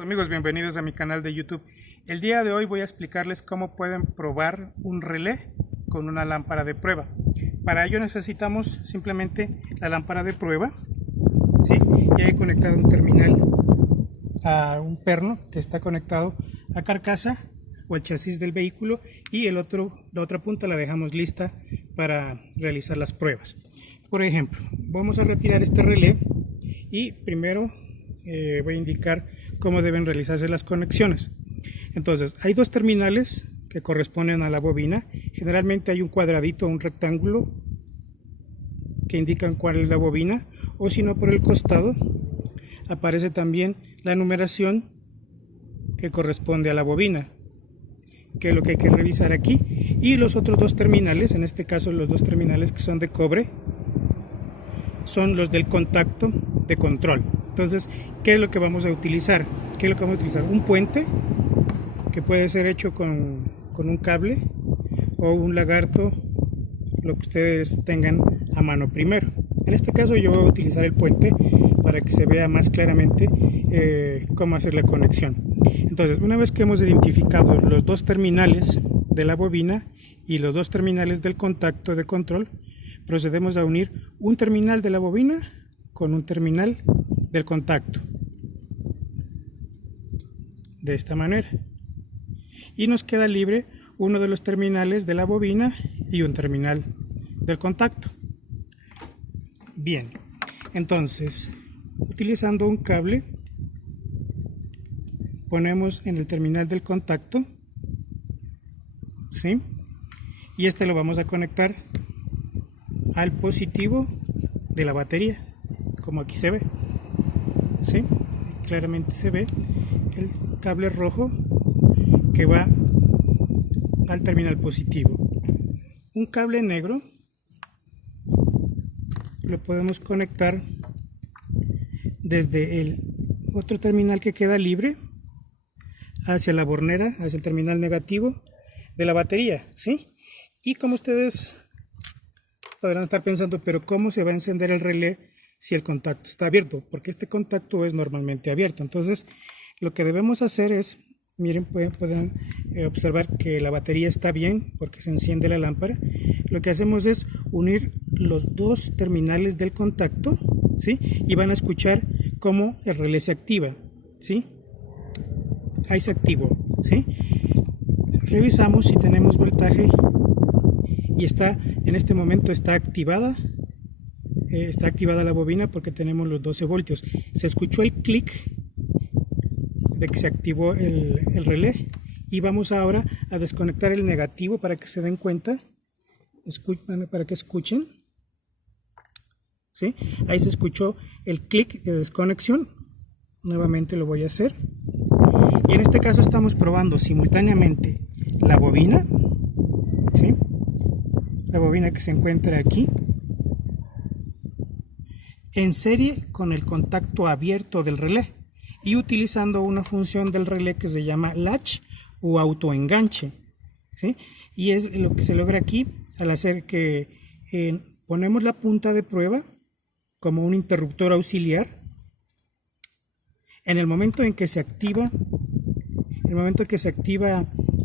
Amigos, bienvenidos a mi canal de YouTube. El día de hoy voy a explicarles cómo pueden probar un relé con una lámpara de prueba. Para ello necesitamos simplemente la lámpara de prueba, ¿sí? Y he conectado un terminal a un perno que está conectado a carcasa o al chasis del vehículo, y la otra punta la dejamos lista para realizar las pruebas. Por ejemplo, vamos a retirar este relé y primero voy a indicar cómo deben realizarse las conexiones. Entonces, hay dos terminales que corresponden a la bobina. Generalmente hay un cuadradito o un rectángulo que indican cuál es la bobina, o si no, por el costado aparece también la numeración que corresponde a la bobina, que es lo que hay que revisar aquí. Y los otros dos terminales, en este caso los dos terminales que son de cobre, son los del contacto de control. Entonces, ¿qué es lo que vamos a utilizar? Un puente que puede ser hecho con un cable o un lagarto, lo que ustedes tengan a mano primero. En este caso yo voy a utilizar el puente para que se vea más claramente cómo hacer la conexión. Entonces, una vez que hemos identificado los dos terminales de la bobina y los dos terminales del contacto de control, procedemos a unir un terminal de la bobina con un terminal del contacto, de esta manera, y nos queda libre uno de los terminales de la bobina y un terminal del contacto. Bien, entonces, utilizando un cable, ponemos en el terminal del contacto, ¿sí? Y este lo vamos a conectar al positivo de la batería, como aquí se ve, ¿sí? Claramente se ve el cable rojo que va al terminal positivo. Un cable negro lo podemos conectar desde el otro terminal que queda libre hacia la bornera, hacia el terminal negativo de la batería, ¿sí? Y como ustedes podrán estar pensando, pero ¿cómo se va a encender el relé si el contacto está abierto? Porque este contacto es normalmente abierto. Entonces, lo que debemos hacer es, miren, pueden observar que la batería está bien porque se enciende la lámpara. Lo que hacemos es unir los dos terminales del contacto, ¿sí? Y van a escuchar cómo el relé se activa, ¿sí? Ahí se activó, ¿sí? Revisamos si tenemos voltaje y en este momento está activada la bobina porque tenemos los 12 voltios. Se escuchó el clic de que se activó el relé, y vamos ahora a desconectar el negativo para que se den cuenta, para que escuchen, ¿sí? Ahí se escuchó el clic de desconexión. Nuevamente lo voy a hacer, y en este caso estamos probando simultáneamente la bobina, ¿sí? La bobina que se encuentra aquí en serie con el contacto abierto del relé, y utilizando una función del relé que se llama latch o autoenganche, ¿sí? Y es lo que se logra aquí al hacer que ponemos la punta de prueba como un interruptor auxiliar. En el momento en que se activa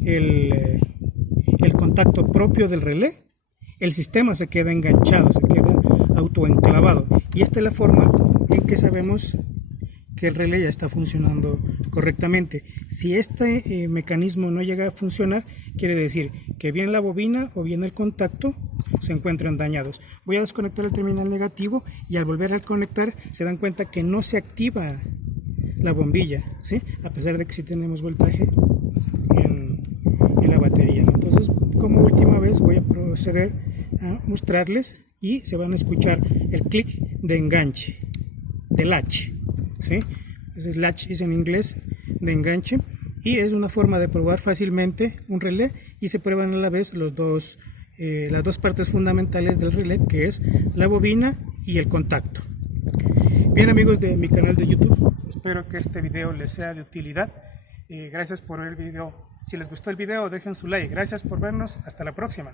el contacto propio del relé, el sistema se queda enganchado, se queda autoenclavado, y esta es la forma en que sabemos que el relé ya está funcionando correctamente. Si este mecanismo no llega a funcionar, quiere decir que bien la bobina o bien el contacto se encuentran dañados. Voy a desconectar el terminal negativo, y al volver a conectar se dan cuenta que no se activa la bombilla, ¿sí? A pesar de que sí tenemos voltaje en la batería. Entonces, como última vez, voy a proceder a mostrarles, y se van a escuchar el clic de enganche, de latch, ¿sí? Entonces, latch es en inglés de enganche, y es una forma de probar fácilmente un relé, y se prueban a la vez las dos partes fundamentales del relé, que es la bobina y el contacto. Bien, amigos de mi canal de YouTube, espero que este video les sea de utilidad. Gracias por ver el video. Si les gustó el video, dejen su like. Gracias por vernos. Hasta la próxima.